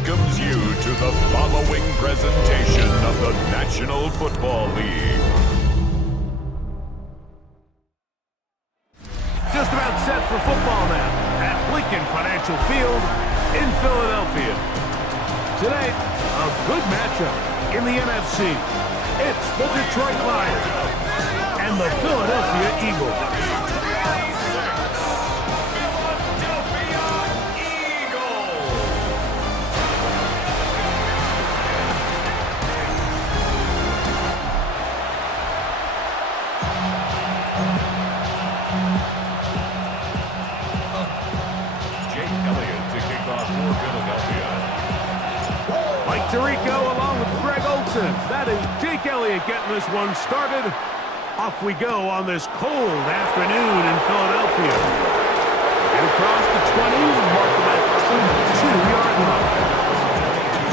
welcomes you to the following presentation of the National Football League. Just about set for football now at Lincoln Financial Field in Philadelphia. Today, a good matchup in the NFC. It's the Detroit Lions and the Philadelphia Eagles. Mike Tirico along with Greg Olsen. That is Jake Elliott getting this one started. Off we go on this cold afternoon in Philadelphia. And across the 20, mark them at the 2-yard line.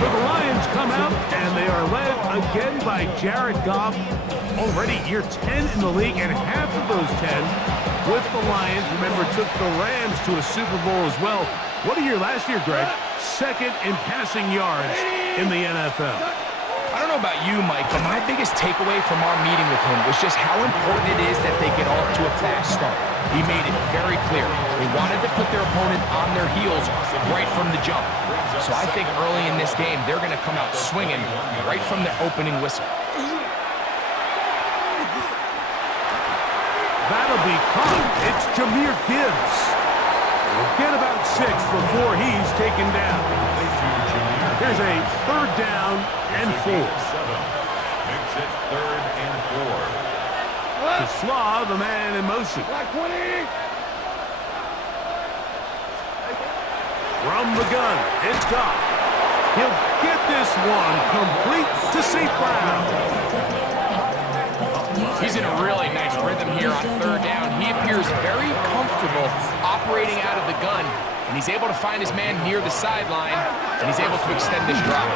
So the Lions come out, and they are led again by Jared Goff. Already year 10 in the league, and half of those 10 with the Lions. Remember, took the Rams to a Super Bowl as well. What a year last year, Greg. Second in passing yards in the NFL. I don't know about you, Mike, but my biggest takeaway from our meeting with him was just how important it is that they get off to a fast start. He made it very clear. They wanted to put their opponent on their heels right from the jump. So I think early in this game, they're going to come out swinging right from the opening whistle. That'll be caught. It's Jahmyr Gibbs. We'll get about 6 before he's taken down. Here's a 3rd down and 4. Makes it 3rd and 4. To Slaw, the man in motion. From the gun, it's Goff. He'll get this one complete to St. Brown. He's in a really nice rhythm here on 3rd down. He appears very comfortable operating out of the gun, and he's able to find his man near the sideline, and he's able to extend this drive.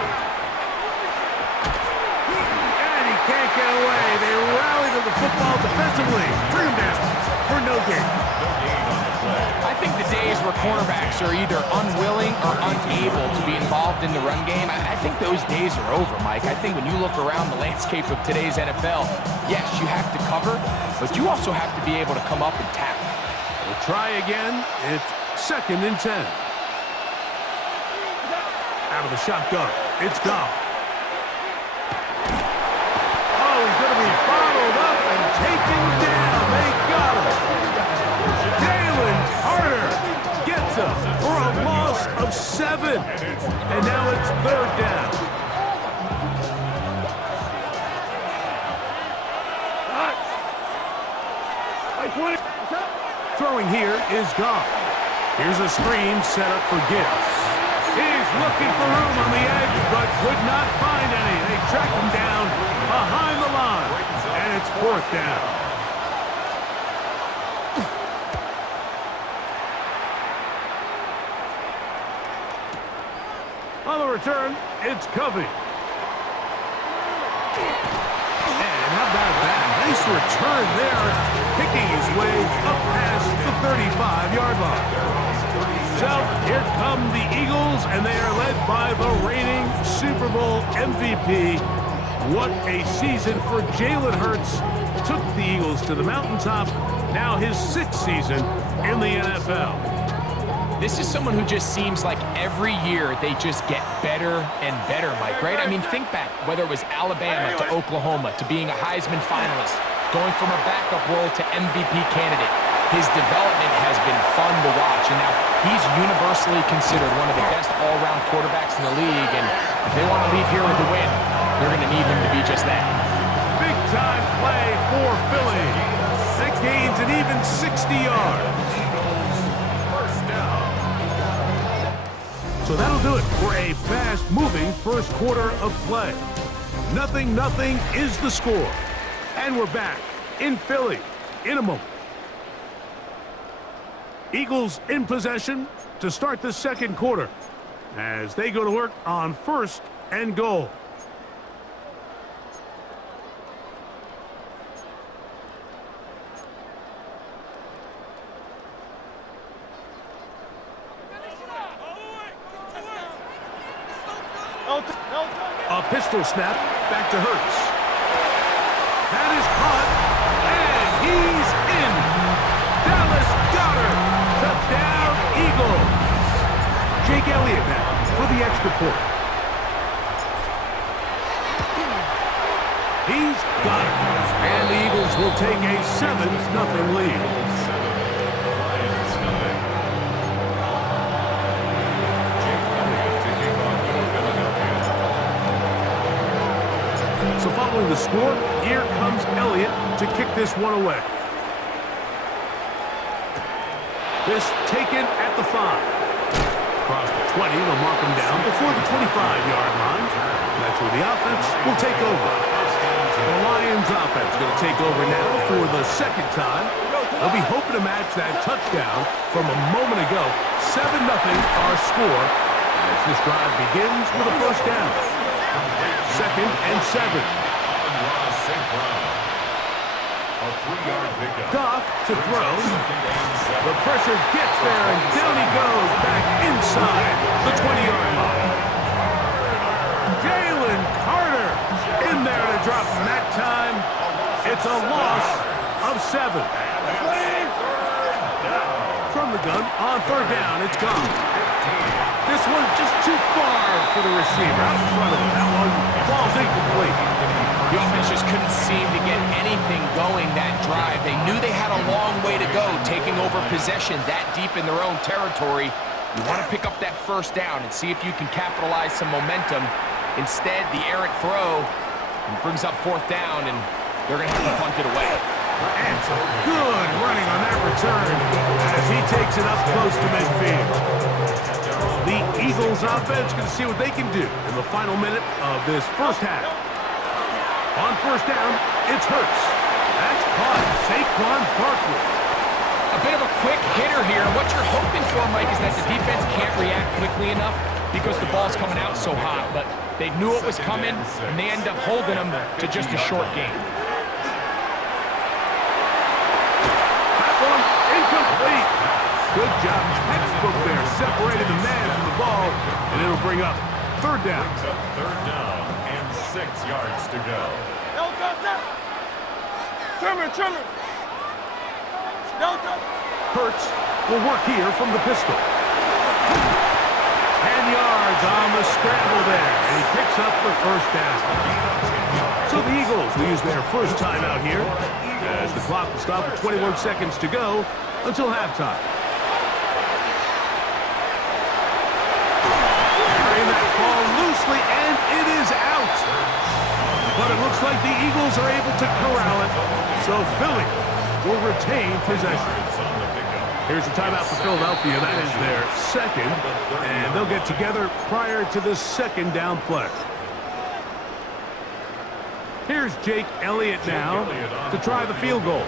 And he can't get away. They rally to the football defensively. Bring him down for no gain. I think the days where cornerbacks are either unwilling or unable to be involved in the run game, I think those days are over, Mike. I think when you look around the landscape of today's NFL, yes, you have to cover, but you also have to be able to come up and tackle. We'll try again. It's 2nd and 10. Out of the shotgun, it's Goff. Oh, he's going to be bottled up and taken down. They got him. Jalen Carter gets him for a loss of 7. And now it's 3rd down. Throwing here is Goff. Here's a screen set up for Gibbs. He's looking for room on the edge, but could not find any. They track him down behind the line, and it's 4th down. On the return, it's Covey. And how about that? Nice return there, picking his way up past the 35-yard line. So here come the Eagles, and they are led by the reigning Super Bowl MVP. What a season for Jalen Hurts. Took the Eagles to the mountaintop. Now his 6th season in the NFL. This is someone who just seems like every year they just get better and better, Mike, right? I mean, think back, whether it was Alabama to Oklahoma to being a Heisman finalist, going from a backup role to MVP candidate. His development has been fun to watch, and now he's universally considered one of the best all-around quarterbacks in the league, and if they want to leave here with a win, they're going to need him to be just that. Big-time play for Philly. That gains an even 60 yards. So that'll do it for a fast-moving first quarter of play. 0-0 is the score. And we're back in Philly in a moment. Eagles in possession to start the second quarter as they go to work on 1st and goal. A pistol snap back to Hurts. That is caught, and he's in. Dallas Goedert, touchdown Eagles. Jake Elliott now for the extra point. He's got it. And the Eagles will take a 7-0 lead. So following the score, here comes Elliott to kick this one away. This taken at the 5. Across the 20, they'll mark him down before the 25-yard line. That's where the offense will take over. The Lions offense going to take over now for the second time. They'll be hoping to match that touchdown from a moment ago. 7-0 our score as this drive begins with a first down. 2nd and 7. Goff to throw. The pressure gets there, and down he goes back inside the 20-yard line. Jalen Carter in there to drop him that time. It's a loss of 7. From the gun on 3rd down, it's gone. This one just too far for the receiver out in front of him. That one falls incomplete. The offense just couldn't seem to get anything going that drive. They knew they had a long way to go, taking over possession that deep in their own territory. You want to pick up that first down and see if you can capitalize some momentum. Instead, the errant throw brings up 4th down, and they're going to have to punt it away. And some good running on that return as he takes it up close to midfield. The Eagles offense can see what they can do in the final minute of this first half. On 1st down, it's Hurts. That's caught. Saquon Barkley. A bit of a quick hitter here. What you're hoping for, Mike, is that the defense can't react quickly enough because the ball's coming out so hot. But they knew it was coming, and they end up holding them to just a short game. That one incomplete. Good job. Textbook there. Separated the man from the ball, and it'll bring up 3rd down. 3rd down and 6 yards to go. Hurts will work here from the pistol. 10 yards on the scramble there, and he picks up the 1st down. So the Eagles will use their first time out here as the clock will stop with 21 seconds to go until halftime. Carrying that ball loosely, and it is out. But it looks like the Eagles are able to corral it, so Philly will retain possession. Here's a timeout for Philadelphia. That is their 2nd, and they'll get together prior to the 2nd down play. Here's Jake Elliott now to try the field goal.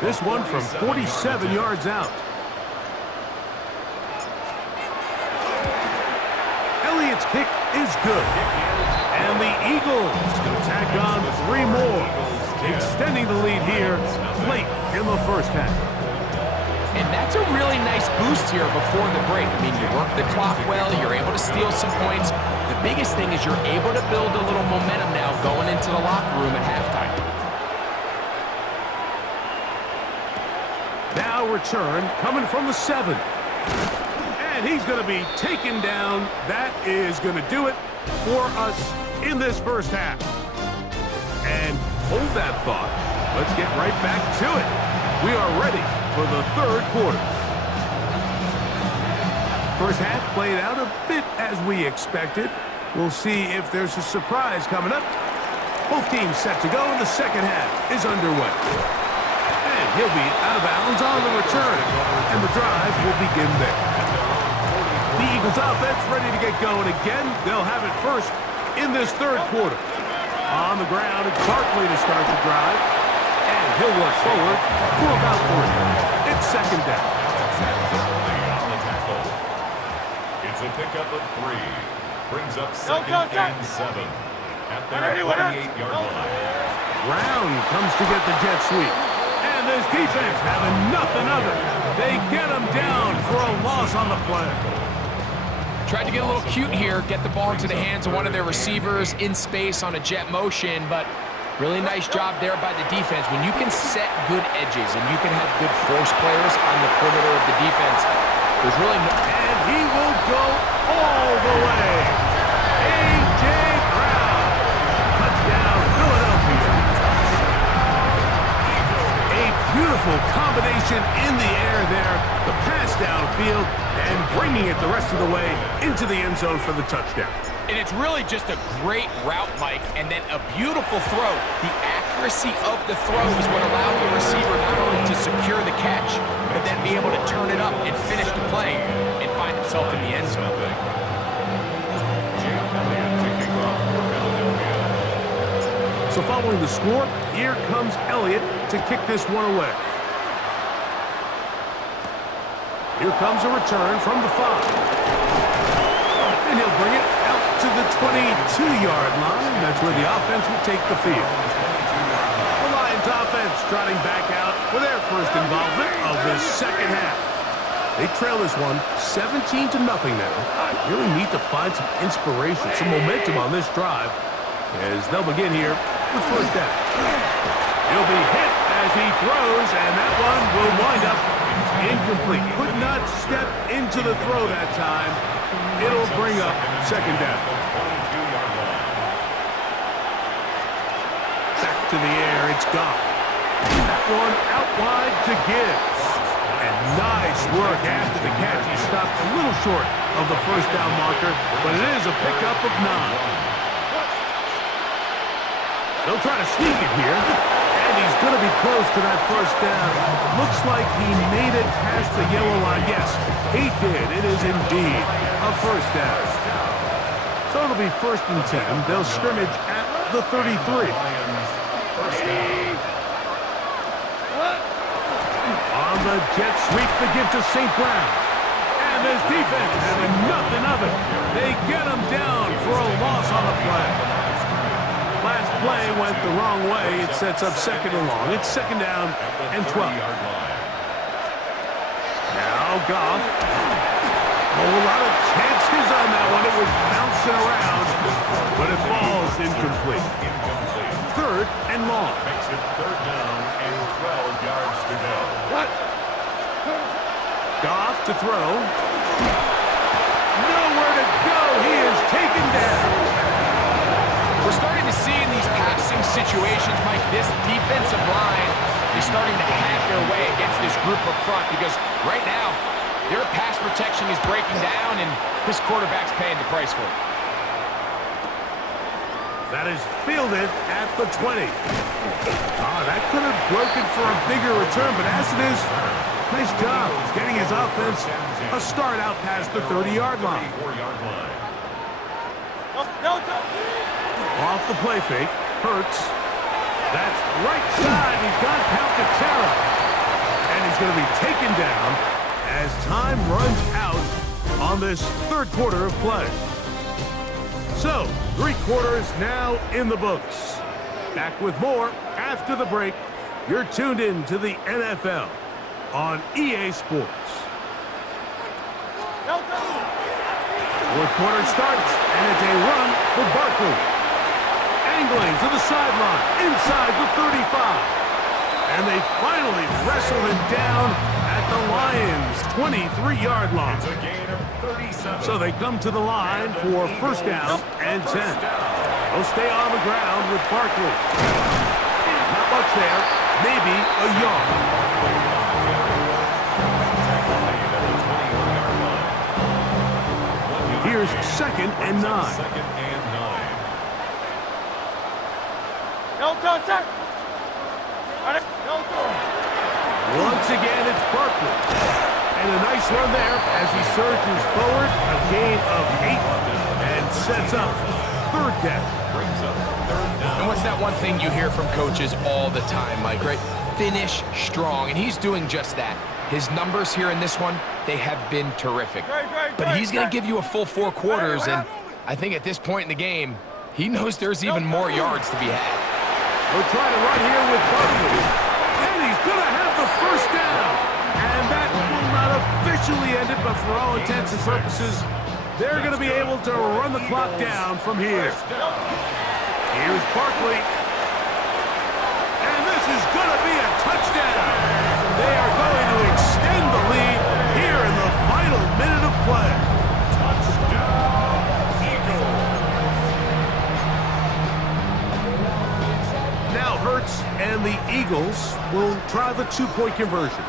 This one from 47 yards out. Elliott's kick is good. And the Eagles can tack on 3 more, extending the lead here late in the first half. And that's a really nice boost here before the break. I mean, you work the clock well, you're able to steal some points. The biggest thing is you're able to build a little momentum now going into the locker room at halftime. Now return coming from the 7. And he's going to be taken down. That is going to do it for us in this first half. And hold that thought. Let's get right back to it. We are ready for the 3rd quarter. First half played out a bit as we expected. We'll see if there's a surprise coming up. Both teams set to go, and the second half is underway. And he'll be out of bounds on the return, and the drive will begin there. The Eagles offense ready to get going again. They'll have it first in this 3rd quarter. On the ground, it's Barkley to start the drive. And he'll work forward for about 3. It's 2nd down. It's a pickup of 3. Brings up 2nd and 7 at their 28-yard line. Brown comes to get the jet sweep. And this defense having nothing of it. They get him down for a loss on the play. Tried to get a little cute here, get the ball into the hands of one of their receivers in space on a jet motion, but really nice job there by the defense. When you can set good edges and you can have good force players on the perimeter of the defense, there's really no... And he will go all the way. A.J. Brown. Touchdown, Philadelphia. A beautiful combination in the air there. The pass downfield and bringing it the rest of the way into the end zone for the touchdown. And it's really just a great route, Mike, and then a beautiful throw. The accuracy of the throw is what allowed the receiver not only to secure the catch, but then be able to turn it up and finish the play and find himself in the end zone. So following the score, here comes Elliott to kick this one away. Here comes a return from the 5. And he'll bring it out to the 22-yard line. That's where the offense will take the field. The Lions offense trotting back out for their first involvement of the second half. They trail this one 17-0 now. Really need to find some inspiration, some momentum on this drive as they'll begin here with first down. He'll be hit as he throws, and that one will wind up incomplete. Could not step into the throw that time. It'll bring up second down. Back to the air, it's Goff. That one out wide to Gibbs. And nice work after the catch. He stopped a little short of the first down marker, but it is a pickup of 9. They'll try to sneak it here, and he's going to be close to that first down. Looks like he made it past the yellow line. Yes, he did. It is indeed a first down. So it'll be 1st and 10. They'll scrimmage at the 33. On the jet sweep, the give to St. Brown. And this defense having nothing of it. They get him down for a loss on the play. Last play went the wrong way. It sets up second and long. It's second down and 12. Now Goff. A whole lot of chances on that one. It was bouncing around, but it falls incomplete. 3rd and long. Makes it 3rd down and 12 yards to go. Goff to throw. Nowhere to go. He is taken down. We're starting to see in these passing situations, Mike, this defensive line is starting to have their way against this group up front because right now, their pass protection is breaking down and this quarterback's paying the price for it. That is fielded at the 20. That could have broken for a bigger return, but as it is, nice job getting his offense a start out past the 30-yard line. Off the play fake, Hurts. That's right side. He's got Calcaterra. And he's going to be taken down as time runs out on this 3rd quarter of play. So, 3 quarters now in the books. Back with more after the break. You're tuned in to the NFL on EA Sports. 4th quarter starts, and it's a run for Barkley. Angling to the sideline, inside the 35. And they finally wrestle him down at the Lions' 23-yard line. It's a gain of 37. So they come to the line for first down and 10. They'll stay on the ground with Barkley. Not much there, maybe a yard. Here's 2nd and 9. 2nd and 9. Once again, it's Barkley. And a nice run there as he surges forward. A gain of 8 and sets up 3rd down. Brings up 3rd down. And what's that one thing you hear from coaches all the time, Mike, right? Finish strong, and he's doing just that. His numbers here in this one, they have been terrific. But he's going to give you a full 4 quarters, and I think at this point in the game, he knows there's even more yards to be had. We'll try to run here with Barkley. And he's going to have the first down. And that will not officially end it, but for all intents and purposes, They're going to be able to run the clock down from here. Here's Barkley. And this is going to be a touchdown. They are going to extend the lead here in the final minute of play. Touchdown, Eagles. Now Hurts and the Eagles will try the two-point conversion.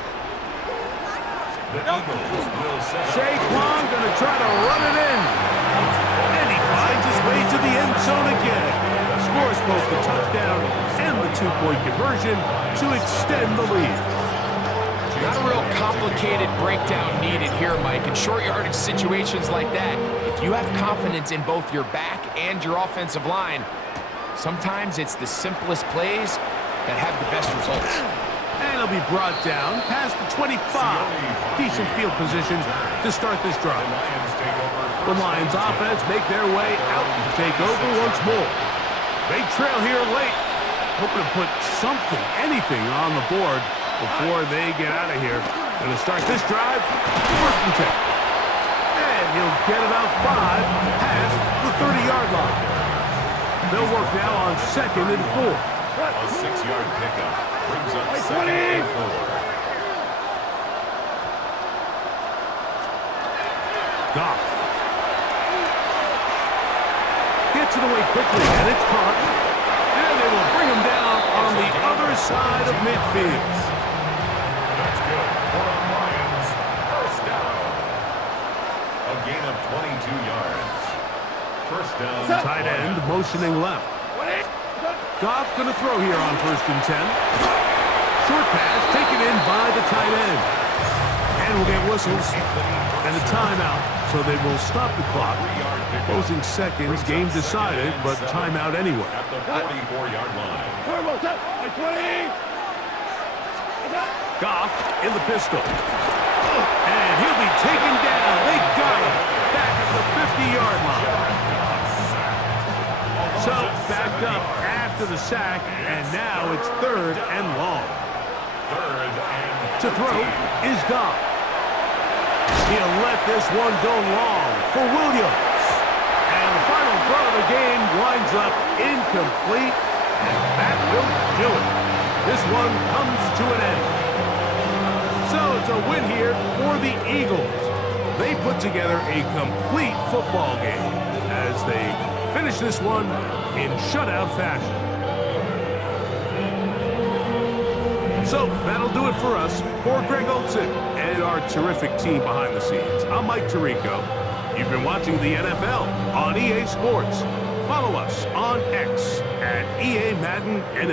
The Eagles will set up. Saquon going to try to run it in. And he finds his way to the end zone again. Scores both the touchdown and the two-point conversion to extend the lead. Not a real complicated breakdown needed here, Mike. In short yardage situations like that, if you have confidence in both your back and your offensive line, sometimes it's the simplest plays that have the best results. And he'll be brought down past the 25. Decent field position to start this drive. The Lions offense make their way out to take over once more. They trail here late, hoping to put something, anything on the board before they get out of here. Going to start this drive, 1st and 10. And he'll get about 5 past the 30-yard line. They'll work now on 2nd and 4. A 6-yard pickup brings up 2nd and 4. Goff gets it away quickly, and it's caught. And they will bring him down on the other side of midfield. That's good for the Lions. 1st down. A gain of 22 yards. 1st down. Tight end motioning left. Goff going to throw here on 1st and 10. Short pass taken in by the tight end. And we'll get whistles and a timeout, so they will stop the clock. Closing seconds, game decided, but timeout anyway. At the 44-yard line. Goff in the pistol. And he'll be taken down. They got him back at the 50-yard line. So backed up after the sack, and now it's 3rd and long. 3rd and To throw is Goff. He'll let this one go long for Williams. And the final throw of the game winds up incomplete, and that will do it. This one comes to an end. So it's a win here for the Eagles. They put together a complete football game as they finish this one in shutout fashion. So that'll do it for us. For Greg Olsen and our terrific team behind the scenes, I'm Mike Tirico. You've been watching the NFL on EA Sports. Follow us on X at EA Madden NFL.